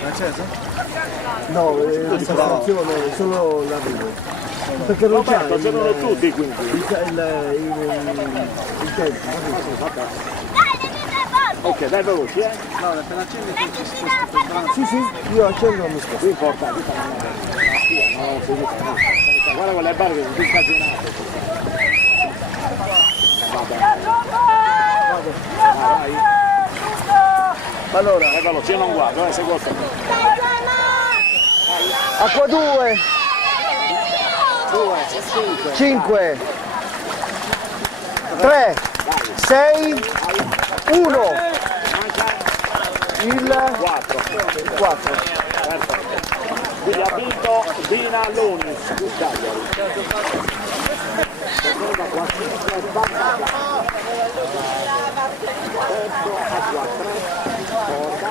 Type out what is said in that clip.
Francese? No, l'amministrazione, solo l'arrivo. Perché non c'è c'erano tutti quindi. il tempo. Ok, dai veloci, Laura, per accendere ci sposti Sì, sì, io accendo la musica. Non importa, guarda con le barche sono più incasinate. Vai. Allora, Veloci, io non guardo, se guarda. acqua 2, 5, 3, 6, 1, il 4. 4. Perfetto. Quindi ha vinto Dina Lunis, più Cagliari. Seconda classifica e basta. Terzo a 4. Porta.